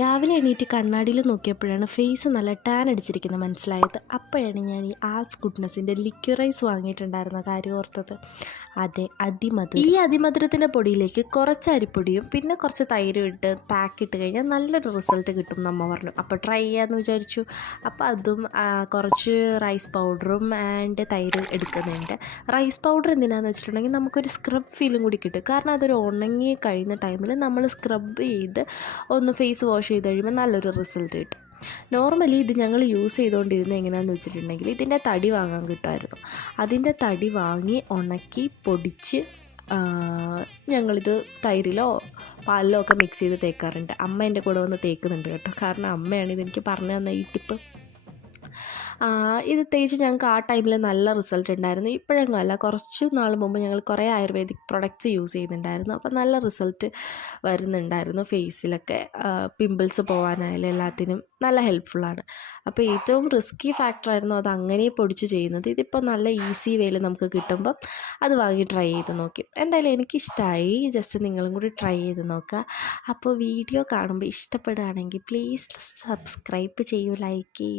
രാവിലെ എണീറ്റ് കണ്ണാടിയിൽ നോക്കിയപ്പോഴാണ് ഫേസ് നല്ല ടാൻ അടിച്ചിരിക്കുന്നത് മനസ്സിലായത്. അപ്പോഴാണ് ഞാൻ ഈ ആൽഫ് ഗുഡ്നസിൻ്റെ ലിക്വിറൈസ് വാങ്ങിയിട്ടുണ്ടായിരുന്ന കാര്യം ഓർത്തത്. അതെ, അതിമധുരം. ഈ അതിമധുരത്തിൻ്റെ പൊടിയിലേക്ക് കുറച്ച് അരിപ്പൊടിയും പിന്നെ കുറച്ച് തൈരും ഇട്ട് പാക്ക് ഇട്ട് കഴിഞ്ഞാൽ നല്ലൊരു റിസൾട്ട് കിട്ടും എന്നമ്മ പറഞ്ഞു. അപ്പോൾ ട്രൈ ചെയ്യാമെന്ന് വിചാരിച്ചു. അപ്പോൾ അതും കുറച്ച് റൈസ് പൗഡറും ആൻഡ് തൈരും എടുക്കുന്നുണ്ട്. റൈസ് പൗഡർ എന്തിനാണെന്ന് വെച്ചിട്ടുണ്ടെങ്കിൽ നമുക്കൊരു സ്ക്രബ് ഫീലും കൂടി കിട്ടും. കാരണം അതൊരു ഉണങ്ങി കഴിയുന്ന ടൈമിൽ നമ്മൾ സ്ക്രബ് ചെയ്ത് ഒന്ന് ഫേസ് വാഷ് ചെയ്ത് കഴിയുമ്പോൾ നല്ലൊരു റിസൾട്ട് കിട്ടും. നോർമലി ഇത് ഞങ്ങൾ യൂസ് ചെയ്തുകൊണ്ടിരുന്നത് എങ്ങനെയാണെന്ന് വെച്ചിട്ടുണ്ടെങ്കിൽ ഇതിൻ്റെ തടി വാങ്ങാൻ കിട്ടുമായിരുന്നു. അതിൻ്റെ തടി വാങ്ങി ഉണക്കി പൊടിച്ച് ഞങ്ങളിത് തൈരിലോ പാലിലോ ഒക്കെ മിക്സ് ചെയ്ത് തേക്കാറുണ്ട്. അമ്മ എൻ്റെ കൂടെ വന്ന് തേക്കുന്നുണ്ട് കേട്ടോ. കാരണം അമ്മയാണ് ഇതെനിക്ക് പറഞ്ഞു തന്ന ഈ ടിപ്പ്. ഇത് തേച്ച് ഞങ്ങൾക്ക് ആ ടൈമിൽ നല്ല റിസൾട്ട് ഉണ്ടായിരുന്നു. ഇപ്പോഴെങ്ങും അല്ല, കുറച്ച് നാൾ മുമ്പ് ഞങ്ങൾ കുറേ ആയുർവേദിക് പ്രൊഡക്ട്സ് യൂസ് ചെയ്യുന്നുണ്ടായിരുന്നു. അപ്പോൾ നല്ല റിസൾട്ട് വരുന്നുണ്ടായിരുന്നു. ഫേസിലൊക്കെ പിമ്പിൾസ് പോകാനായാലും എല്ലാത്തിനും നല്ല ഹെൽപ്ഫുള്ളാണ്. അപ്പോൾ ഏറ്റവും റിസ്കി ഫാക്ടറായിരുന്നു അത് അങ്ങനെ പൊടിച്ച് ചെയ്യുന്നത്. ഇതിപ്പോൾ നല്ല ഈസി വേയിൽ നമുക്ക് കിട്ടുമ്പം അത് വാങ്ങി ട്രൈ ചെയ്ത് നോക്കി. എന്തായാലും എനിക്കിഷ്ടമായി. ജസ്റ്റ് നിങ്ങളും കൂടി ട്രൈ ചെയ്ത് നോക്കുക. അപ്പോൾ വീഡിയോ കാണുമ്പോൾ ഇഷ്ടപ്പെടുകയാണെങ്കിൽ പ്ലീസ് സബ്സ്ക്രൈബ് ചെയ്യൂ, ലൈക്ക് ചെയ്യൂ.